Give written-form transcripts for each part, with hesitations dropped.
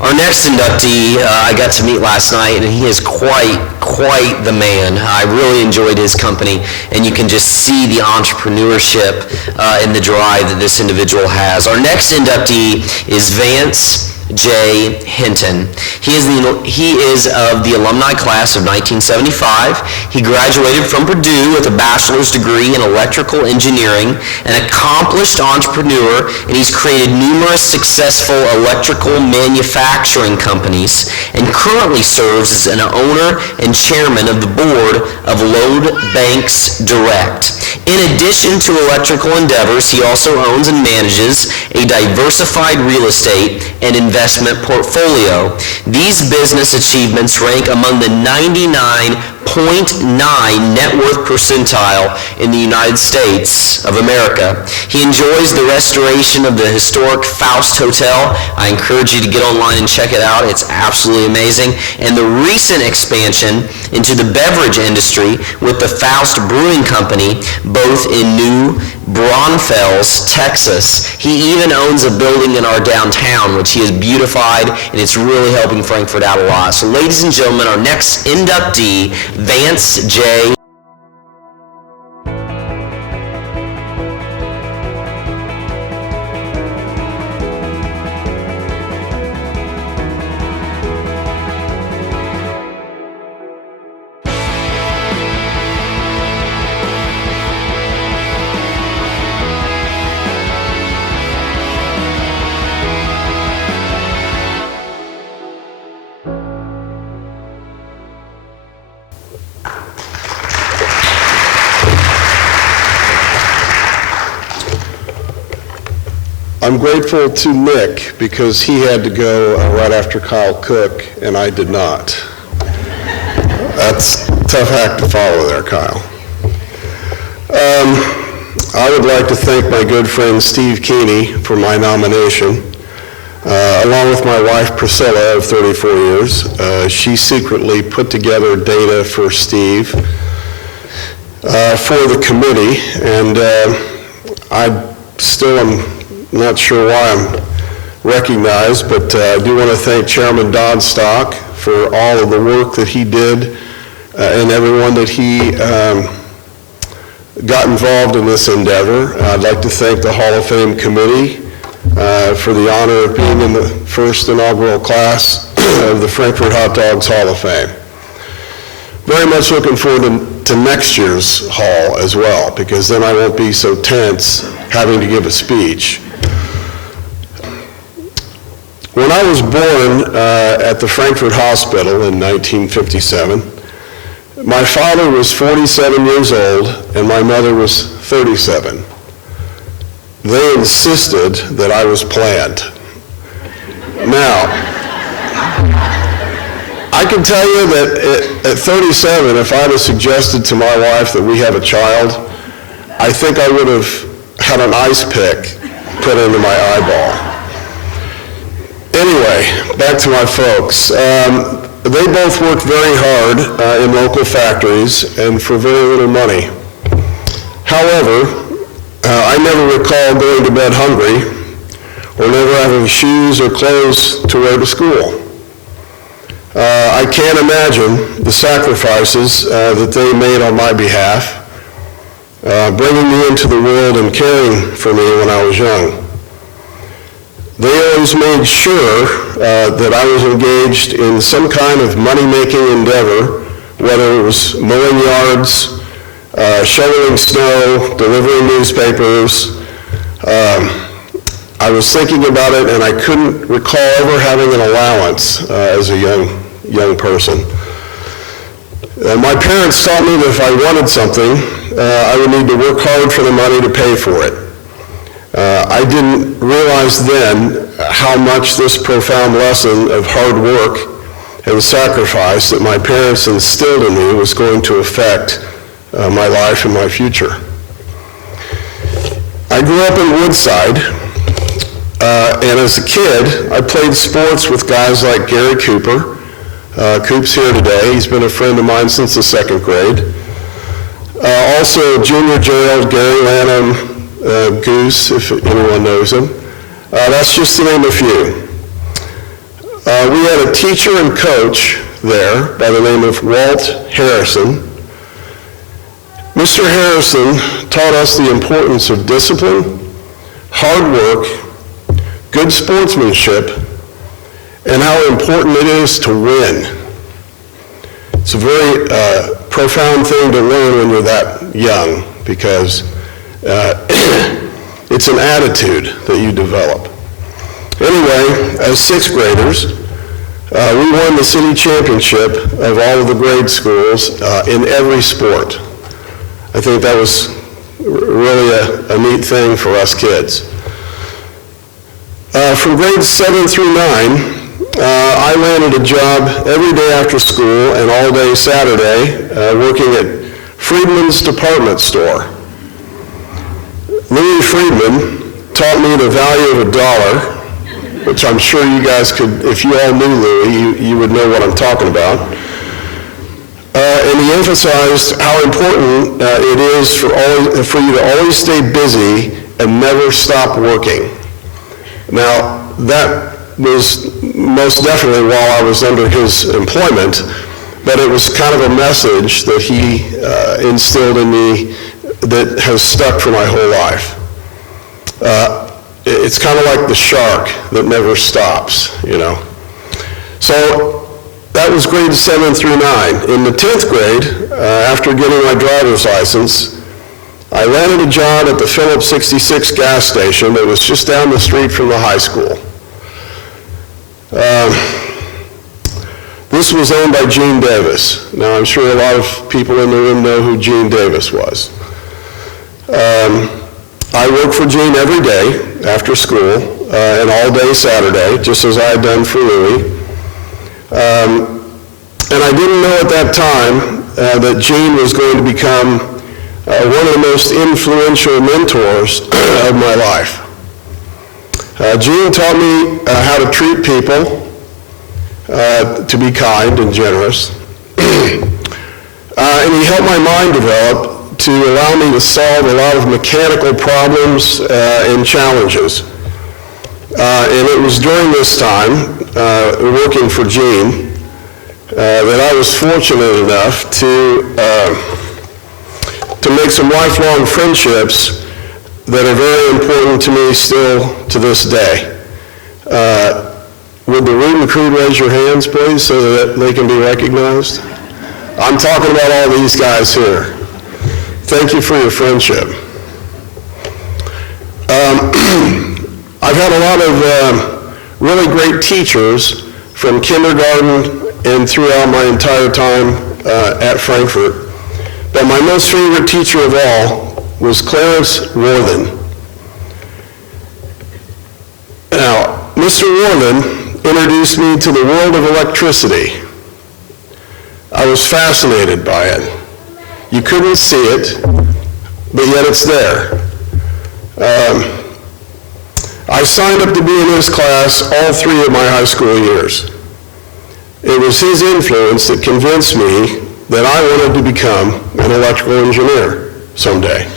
Our next inductee I got to meet last night, and he is quite the man. I really enjoyed his company, and you can just see the entrepreneurship and the drive that this individual has. Our next inductee is Vance J. Hinton. He is of the alumni class of 1975. He graduated from Purdue with a bachelor's degree in electrical engineering, an accomplished entrepreneur, and he's created numerous successful electrical manufacturing companies, and currently serves as an owner and chairman of the Board of Loadbanks Dir. In addition to electrical endeavors, he also owns and manages a diversified real estate and investment portfolio. These business achievements rank among the 99.9 net worth percentile in the United States of America. He enjoys the restoration of the Historic Faust Hotel. I encourage you to get online and check it out. It's absolutely amazing. And the recent expansion into the beverage industry with the Faust Brewing Company, both in New Braunfels, Texas. He even owns a building in our downtown, which he has beautified, and it's really helping Frankfort out a lot. So ladies and gentlemen, our next inductee, Vance J. I'm grateful to Nick because he had to go right after Kyle Cook, and I did not. That's a tough act to follow there, Kyle. I would like to thank my good friend Steve Keeney for my nomination. Along with my wife Priscilla of 34 years, she secretly put together data for Steve for the committee, and I still am not sure why I'm recognized, but I do want to thank Chairman Dodstock for all of the work that he did and everyone that he got involved in this endeavor. I'd like to thank the Hall of Fame committee for the honor of being in the first inaugural class of the Frankfort Hot Dogs Hall of Fame. Very much looking forward to next year's hall as well, because then I won't be so tense having to give a speech. When I was born at the Frankfort Hospital in 1957, my father was 47 years old and my mother was 37. They insisted that I was planned. Now, I can tell you that at 37, if I'd have suggested to my wife that we have a child, I think I would have had an ice pick put into my eyeball. Anyway, back to my folks. They both worked very hard in local factories and for very little money. However, I never recall going to bed hungry or never having shoes or clothes to wear to school. I can't imagine the sacrifices that they made on my behalf, bringing me into the world and caring for me when I was young. They always made sure that I was engaged in some kind of money-making endeavor, whether it was mowing yards, shoveling snow, delivering newspapers. I was thinking about it, and I couldn't recall ever having an allowance as a young person. My parents taught me that if I wanted something, I would need to work hard for the money to pay for it. I didn't realize then how much this profound lesson of hard work and sacrifice that my parents instilled in me was going to affect my life and my future. I grew up in Woodside, and as a kid, I played sports with guys like Gary Cooper. Coop's here today. He's been a friend of mine since the second grade. Also, Junior Gerald, Gary Lanham, Goose, if anyone knows him. That's just to name a few. We had a teacher and coach there by the name of Walt Harrison. Mr. Harrison taught us the importance of discipline, hard work, good sportsmanship, and how important it is to win. It's a very profound thing to learn when you're that young, because it's an attitude that you develop. Anyway, as sixth graders, we won the city championship of all of the grade schools in every sport. I think that was really a neat thing for us kids. From grades 7 through 9, I landed a job every day after school and all day Saturday working at Friedman's department store. Louis Friedman taught me the value of $1, which I'm sure you guys could, if you all knew Louis, you would know what I'm talking about. And he emphasized how important it is for you to always stay busy and never stop working. Now, that was most definitely while I was under his employment, but it was kind of a message that he instilled in me that has stuck for my whole life. It's kind of like the shark that never stops, you know. So that was grades 7 through 9. In the 10th grade, after getting my driver's license, I landed a job at the Phillips 66 gas station that was just down the street from the high school. This was owned by Gene Davis. Now, I'm sure a lot of people in the room know who Gene Davis was. I worked for Gene every day after school and all day Saturday, just as I had done for Louis. And I didn't know at that time that Gene was going to become one of the most influential mentors of my life. Gene taught me how to treat people, to be kind and generous. And he helped my mind develop to allow me to solve a lot of mechanical problems and challenges. And it was during this time, working for Gene, that I was fortunate enough to make some lifelong friendships that are very important to me still to this day. Would the room and crew raise your hands, please, so that they can be recognized? I'm talking about all these guys here. Thank you for your friendship. I've had a lot of really great teachers from kindergarten and throughout my entire time at Frankfort. But my most favorite teacher of all was Clarence Worthen. Now, Mr. Worthen introduced me to the world of electricity. I was fascinated by it. You couldn't see it, but yet it's there. I signed up to be in his class all 3 of my high school years. It was his influence that convinced me that I wanted to become an electrical engineer someday.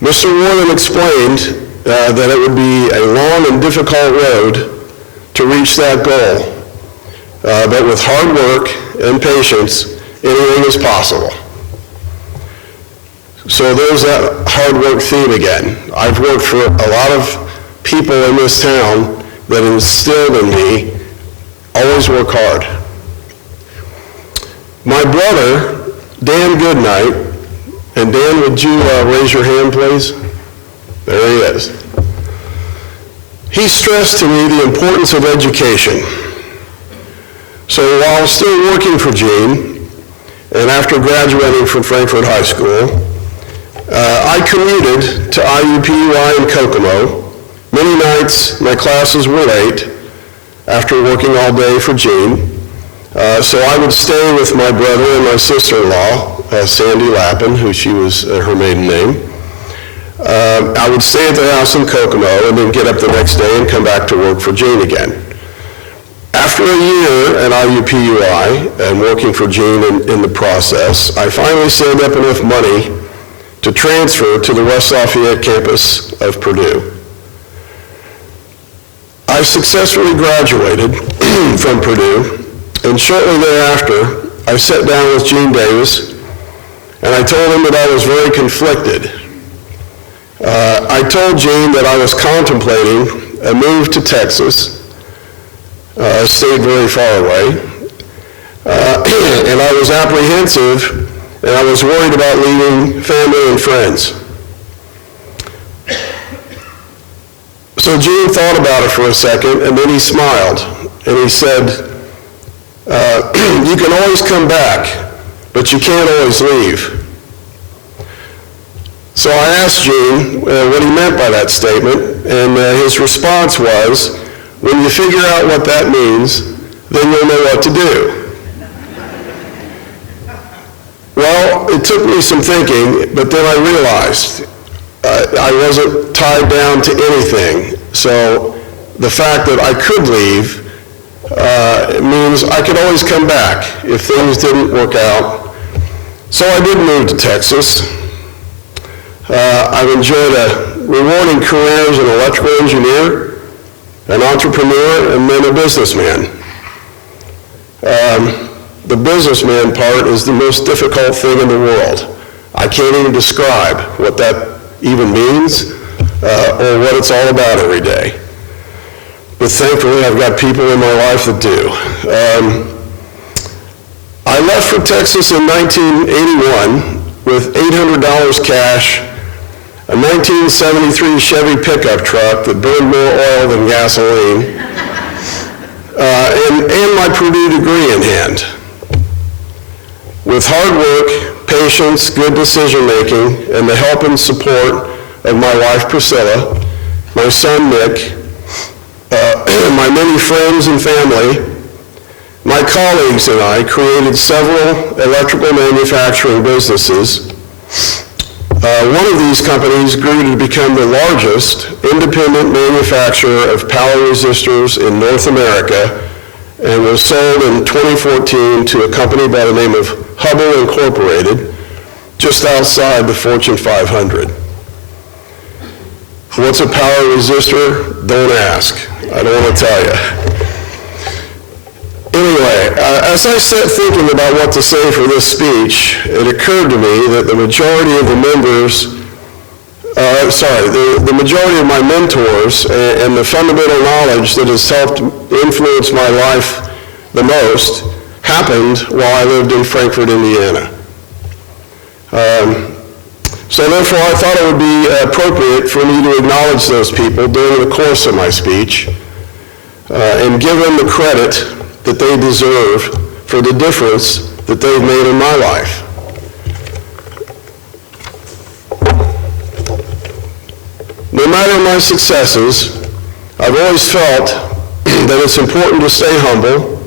Mr. Worthen explained that it would be a long and difficult road to reach that goal, but with hard work and patience, anything is possible. So there's that hard work theme again. I've worked for a lot of people in this town that instilled in me, always work hard. My brother, Dan Goodnight, and Dan, would you raise your hand, please? There he is. He stressed to me the importance of education. So while still working for Gene, and after graduating from Frankfort High School, I commuted to IUPUI in Kokomo. Many nights my classes were late after working all day for Gene. So I would stay with my brother and my sister-in-law, Sandy Lappin, who she was her maiden name. I would stay at the house in Kokomo and then get up the next day and come back to work for Gene again. After a year at IUPUI and working for Gene in the process, I finally saved up enough money to transfer to the West Lafayette campus of Purdue. I successfully graduated from Purdue, and shortly thereafter, I sat down with Gene Davis, and I told him that I was very conflicted. I told Gene that I was contemplating a move to Texas, a state very far away, and I was apprehensive, and I was worried about leaving family and friends. So Gene thought about it for a second, and then he smiled, and he said, you can always come back, but you can't always leave. So I asked Gene what he meant by that statement, and his response was, when you figure out what that means, then you'll know what to do. Well, it took me some thinking, but then I realized I wasn't tied down to anything. So the fact that I could leave means I could always come back if things didn't work out. So I did move to Texas. I've enjoyed a rewarding career as an electrical engineer, an entrepreneur, and then a businessman. The businessman part is the most difficult thing in the world. I can't even describe what that even means or what it's all about every day. But thankfully, I've got people in my life that do. I left for Texas in 1981 with $800 cash, a 1973 Chevy pickup truck that burned more oil than gasoline, and my Purdue degree in hand. With hard work, patience, good decision-making, and the help and support of my wife Priscilla, my son Nick, my many friends and family, my colleagues and I created several electrical manufacturing businesses. One of these companies grew to become the largest independent manufacturer of power resistors in North America and was sold in 2014 to a company by the name of Hubbell Incorporated, just outside the Fortune 500. What's a power resistor? Don't ask. I don't want to tell you. Anyway, as I sat thinking about what to say for this speech, it occurred to me that the majority of the members, the majority of my mentors and the fundamental knowledge that has helped influence my life the most happened while I lived in Frankfort, Indiana. So therefore, I thought it would be appropriate for me to acknowledge those people during the course of my speech and give them the credit that they deserve for the difference that they've made in my life. No matter my successes, I've always felt that it's important to stay humble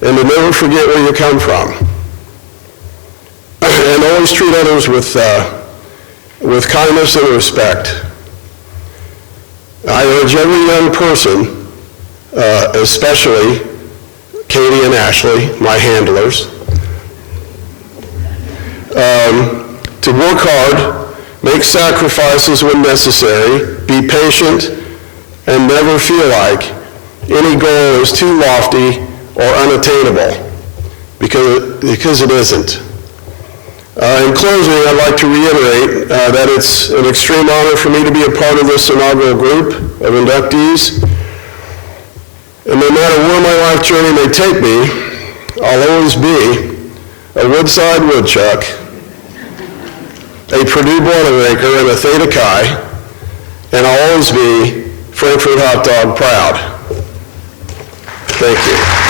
and to never forget where you come from. And always treat others with kindness and respect. I urge every young person, especially Katie and Ashley, my handlers, to work hard, make sacrifices when necessary, be patient, and never feel like any goal is too lofty or unattainable, because it isn't. In closing, I'd like to reiterate that it's an extreme honor for me to be a part of this inaugural group of inductees. And no matter where my life journey may take me, I'll always be a Woodside woodchuck, a Purdue Boilermaker, and a Theta Chi, and I'll always be Frankfort hot dog proud. Thank you.